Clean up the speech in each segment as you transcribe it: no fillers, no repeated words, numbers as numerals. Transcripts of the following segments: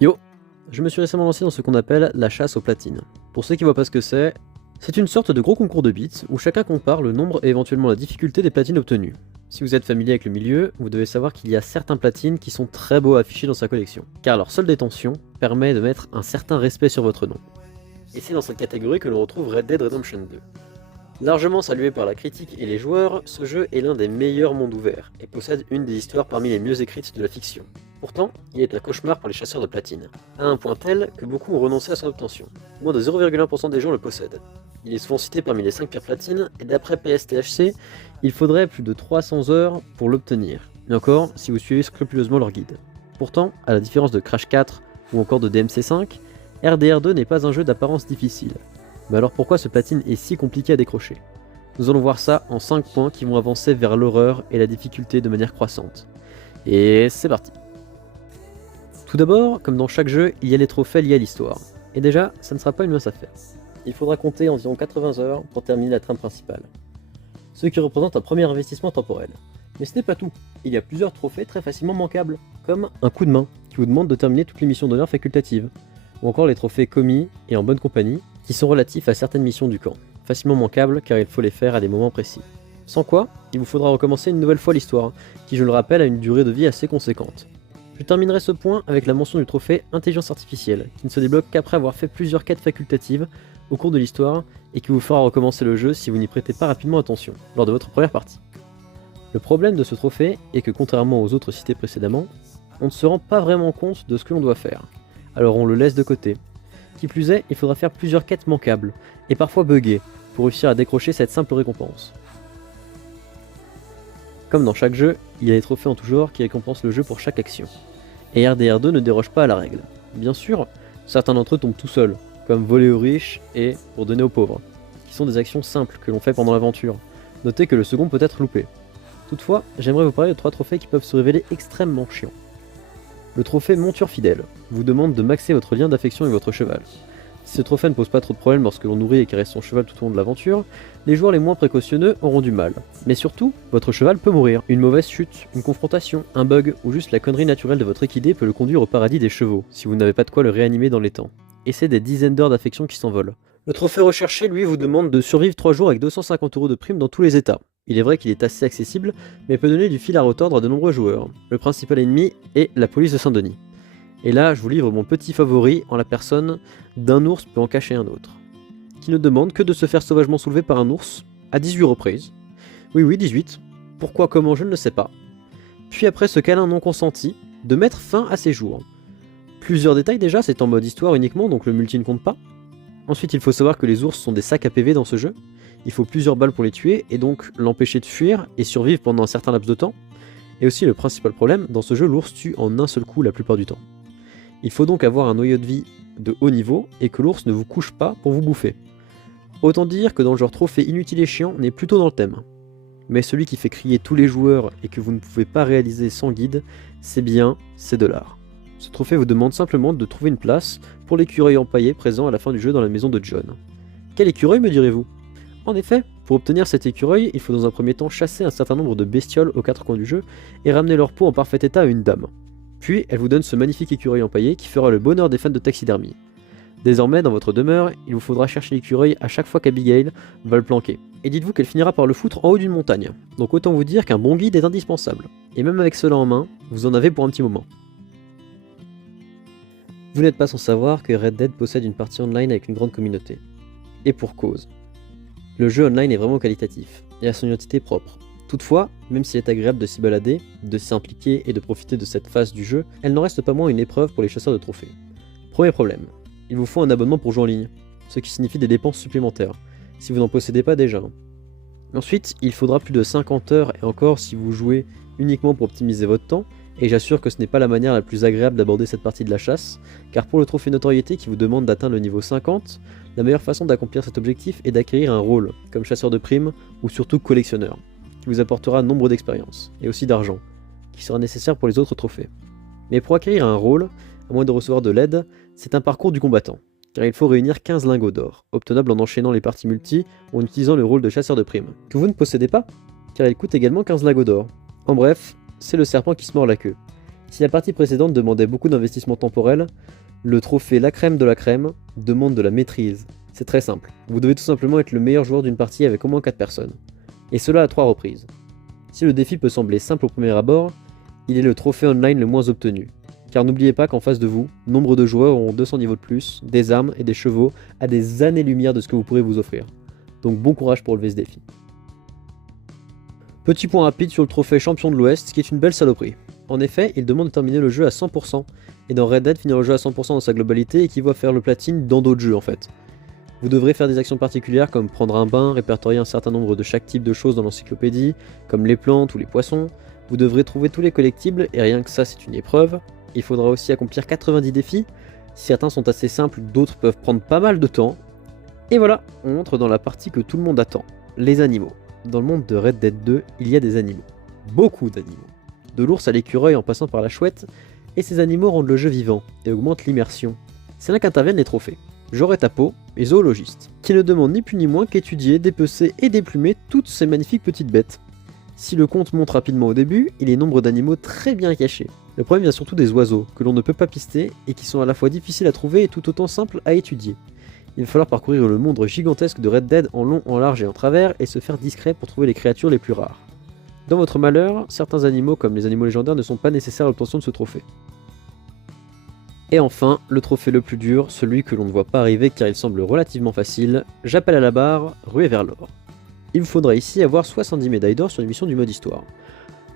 Yo! Je me suis récemment lancé dans ce qu'on appelle la chasse aux platines. Pour ceux qui voient pas ce que c'est une sorte de gros concours de bits où chacun compare le nombre et éventuellement la difficulté des platines obtenues. Si vous êtes familier avec le milieu, vous devez savoir qu'il y a certains platines qui sont très beaux à afficher dans sa collection, car leur seule détention permet de mettre un certain respect sur votre nom. Et c'est dans cette catégorie que l'on retrouve Red Dead Redemption 2. Largement salué par la critique et les joueurs, ce jeu est l'un des meilleurs mondes ouverts et possède une des histoires parmi les mieux écrites de la fiction. Pourtant, il est un cauchemar pour les chasseurs de platine, à un point tel que beaucoup ont renoncé à son obtention. Moins de 0,1% des gens le possèdent. Il est souvent cité parmi les 5 pires platines, et d'après PSTHC, il faudrait plus de 300 heures pour l'obtenir. Et encore, si vous suivez scrupuleusement leur guide. Pourtant, à la différence de Crash 4 ou encore de DMC5, RDR2 n'est pas un jeu d'apparence difficile. Mais alors pourquoi ce platine est si compliqué à décrocher? Nous allons voir ça en 5 points qui vont avancer vers l'horreur et la difficulté de manière croissante. Et c'est parti. Tout d'abord, comme dans chaque jeu, il y a les trophées liés à l'histoire. Et déjà, ça ne sera pas une mince affaire. Il faudra compter environ 80 heures pour terminer la trame principale. Ce qui représente un premier investissement temporel. Mais ce n'est pas tout. Il y a plusieurs trophées très facilement manquables, comme un coup de main, qui vous demande de terminer toutes les missions d'honneur facultatives, ou encore les trophées commis et en bonne compagnie, qui sont relatifs à certaines missions du camp, facilement manquables car il faut les faire à des moments précis. Sans quoi, il vous faudra recommencer une nouvelle fois l'histoire, qui je le rappelle a une durée de vie assez conséquente. Je terminerai ce point avec la mention du trophée Intelligence Artificielle, qui ne se débloque qu'après avoir fait plusieurs quêtes facultatives au cours de l'histoire, et qui vous fera recommencer le jeu si vous n'y prêtez pas rapidement attention, lors de votre première partie. Le problème de ce trophée est que contrairement aux autres cités précédemment, on ne se rend pas vraiment compte de ce que l'on doit faire, alors on le laisse de côté. Qui plus est, il faudra faire plusieurs quêtes manquables, et parfois buggées, pour réussir à décrocher cette simple récompense. Comme dans chaque jeu, il y a des trophées en tout genre qui récompensent le jeu pour chaque action. Et RDR2 ne déroge pas à la règle. Bien sûr, certains d'entre eux tombent tout seuls, comme voler aux riches et pour donner aux pauvres, qui sont des actions simples que l'on fait pendant l'aventure. Notez que le second peut être loupé. Toutefois, j'aimerais vous parler de 3 trophées qui peuvent se révéler extrêmement chiants. Le trophée Monture Fidèle vous demande de maxer votre lien d'affection avec votre cheval. Si ce trophée ne pose pas trop de problèmes lorsque l'on nourrit et caresse son cheval tout au long de l'aventure, les joueurs les moins précautionneux auront du mal. Mais surtout, votre cheval peut mourir. Une mauvaise chute, une confrontation, un bug ou juste la connerie naturelle de votre équidé peut le conduire au paradis des chevaux, si vous n'avez pas de quoi le réanimer dans les temps. Et c'est des dizaines d'heures d'affection qui s'envolent. Le trophée recherché, lui, vous demande de survivre 3 jours avec 250 € de prime dans tous les états. Il est vrai qu'il est assez accessible, mais peut donner du fil à retordre à de nombreux joueurs. Le principal ennemi est la police de Saint-Denis. Et là, je vous livre mon petit favori en la personne d'un ours peut en cacher un autre, qui ne demande que de se faire sauvagement soulever par un ours, à 18 reprises. Oui, 18. Pourquoi, comment, je ne le sais pas. Puis après ce câlin non consenti, de mettre fin à ses jours. Plusieurs détails déjà, c'est en mode histoire uniquement, donc le multi ne compte pas. Ensuite, il faut savoir que les ours sont des sacs à PV dans ce jeu. Il faut plusieurs balles pour les tuer, et donc l'empêcher de fuir et survivre pendant un certain laps de temps. Et aussi le principal problème, dans ce jeu, l'ours tue en un seul coup la plupart du temps. Il faut donc avoir un noyau de vie de haut niveau et que l'ours ne vous couche pas pour vous bouffer. Autant dire que dans le genre trophée inutile et chiant, on est plutôt dans le thème. Mais celui qui fait crier tous les joueurs et que vous ne pouvez pas réaliser sans guide, c'est de l'art. Ce trophée vous demande simplement de trouver une place pour l'écureuil empaillé présent à la fin du jeu dans la maison de John. Quel écureuil, me direz-vous? En effet, pour obtenir cet écureuil, il faut dans un premier temps chasser un certain nombre de bestioles aux 4 coins du jeu et ramener leur peau en parfait état à une dame. Puis, elle vous donne ce magnifique écureuil empaillé qui fera le bonheur des fans de taxidermie. Désormais, dans votre demeure, il vous faudra chercher l'écureuil à chaque fois qu'Abigail va le planquer. Et dites-vous qu'elle finira par le foutre en haut d'une montagne. Donc autant vous dire qu'un bon guide est indispensable. Et même avec cela en main, vous en avez pour un petit moment. Vous n'êtes pas sans savoir que Red Dead possède une partie online avec une grande communauté. Et pour cause. Le jeu online est vraiment qualitatif, et a son identité propre. Toutefois, même s'il est agréable de s'y balader, de s'impliquer et de profiter de cette phase du jeu, elle n'en reste pas moins une épreuve pour les chasseurs de trophées. Premier problème, il vous faut un abonnement pour jouer en ligne, ce qui signifie des dépenses supplémentaires, si vous n'en possédez pas déjà. Ensuite, il faudra plus de 50 heures et encore si vous jouez uniquement pour optimiser votre temps, et j'assure que ce n'est pas la manière la plus agréable d'aborder cette partie de la chasse, car pour le trophée notoriété qui vous demande d'atteindre le niveau 50, la meilleure façon d'accomplir cet objectif est d'acquérir un rôle, comme chasseur de primes ou surtout collectionneur, qui vous apportera nombre d'expériences, et aussi d'argent, qui sera nécessaire pour les autres trophées. Mais pour acquérir un rôle, à moins de recevoir de l'aide, c'est un parcours du combattant, car il faut réunir 15 lingots d'or, obtenables en enchaînant les parties multi ou en utilisant le rôle de chasseur de primes, que vous ne possédez pas, car il coûte également 15 lingots d'or. En bref, c'est le serpent qui se mord la queue. Si la partie précédente demandait beaucoup d'investissement temporel, le trophée La Crème de la Crème demande de la maîtrise. C'est très simple, vous devez tout simplement être le meilleur joueur d'une partie avec au moins 4 personnes. Et cela à 3 reprises. Si le défi peut sembler simple au premier abord, il est le trophée online le moins obtenu. Car n'oubliez pas qu'en face de vous, nombre de joueurs auront 200 niveaux de plus, des armes et des chevaux à des années-lumière de ce que vous pourrez vous offrir. Donc bon courage pour relever ce défi. Petit point rapide sur le trophée champion de l'Ouest, qui est une belle saloperie. En effet, il demande de terminer le jeu à 100%, et dans Red Dead, finir le jeu à 100% dans sa globalité équivaut à faire le platine dans d'autres jeux en fait. Vous devrez faire des actions particulières comme prendre un bain, répertorier un certain nombre de chaque type de choses dans l'encyclopédie, comme les plantes ou les poissons. Vous devrez trouver tous les collectibles, et rien que ça c'est une épreuve. Il faudra aussi accomplir 90 défis. Certains sont assez simples, d'autres peuvent prendre pas mal de temps. Et voilà, on entre dans la partie que tout le monde attend, les animaux. Dans le monde de Red Dead 2, il y a des animaux. Beaucoup d'animaux. De l'ours à l'écureuil en passant par la chouette, et ces animaux rendent le jeu vivant et augmentent l'immersion. C'est là qu'interviennent les trophées. J'aurai ta peau et zoologiste, qui ne demandent ni plus ni moins qu'étudier, dépecer et déplumer toutes ces magnifiques petites bêtes. Si le compte monte rapidement au début, il est nombre d'animaux très bien cachés. Le problème vient surtout des oiseaux, que l'on ne peut pas pister et qui sont à la fois difficiles à trouver et tout autant simples à étudier. Il va falloir parcourir le monde gigantesque de Red Dead en long, en large et en travers et se faire discret pour trouver les créatures les plus rares. Dans votre malheur, certains animaux comme les animaux légendaires ne sont pas nécessaires à l'obtention de ce trophée. Et enfin, le trophée le plus dur, celui que l'on ne voit pas arriver car il semble relativement facile, j'appelle à la barre, ruée vers l'or. Il vous faudra ici avoir 70 médailles d'or sur les missions du mode histoire.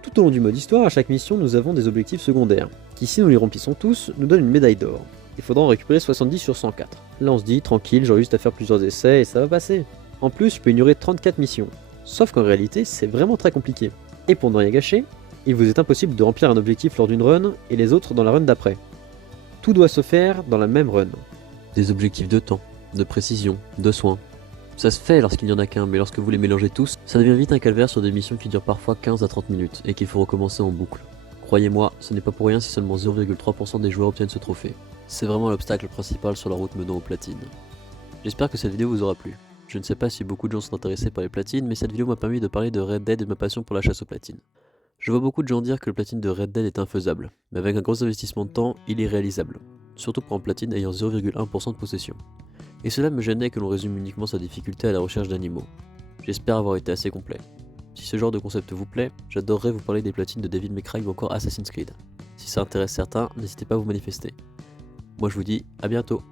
Tout au long du mode histoire, à chaque mission, nous avons des objectifs secondaires, qui si nous les remplissons tous, nous donnent une médaille d'or. Il faudra en récupérer 70 sur 104. Là on se dit, tranquille, j'aurai juste à faire plusieurs essais et ça va passer. En plus, je peux ignorer 34 missions. Sauf qu'en réalité, c'est vraiment très compliqué. Et pour ne rien gâcher, il vous est impossible de remplir un objectif lors d'une run et les autres dans la run d'après. Tout doit se faire dans la même run. Des objectifs de temps, de précision, de soins. Ça se fait lorsqu'il n'y en a qu'un, mais lorsque vous les mélangez tous, ça devient vite un calvaire sur des missions qui durent parfois 15 à 30 minutes et qu'il faut recommencer en boucle. Croyez-moi, ce n'est pas pour rien si seulement 0,3% des joueurs obtiennent ce trophée. C'est vraiment l'obstacle principal sur la route menant aux platines. J'espère que cette vidéo vous aura plu. Je ne sais pas si beaucoup de gens sont intéressés par les platines, mais cette vidéo m'a permis de parler de Red Dead et de ma passion pour la chasse aux platines. Je vois beaucoup de gens dire que le platine de Red Dead est infaisable, mais avec un gros investissement de temps, il est réalisable. Surtout pour un platine ayant 0,1% de possession. Et cela me gênait que l'on résume uniquement sa difficulté à la recherche d'animaux. J'espère avoir été assez complet. Si ce genre de concept vous plaît, j'adorerais vous parler des platines de Devil May Cry ou encore Assassin's Creed. Si ça intéresse certains, n'hésitez pas à vous manifester. Moi je vous dis à bientôt.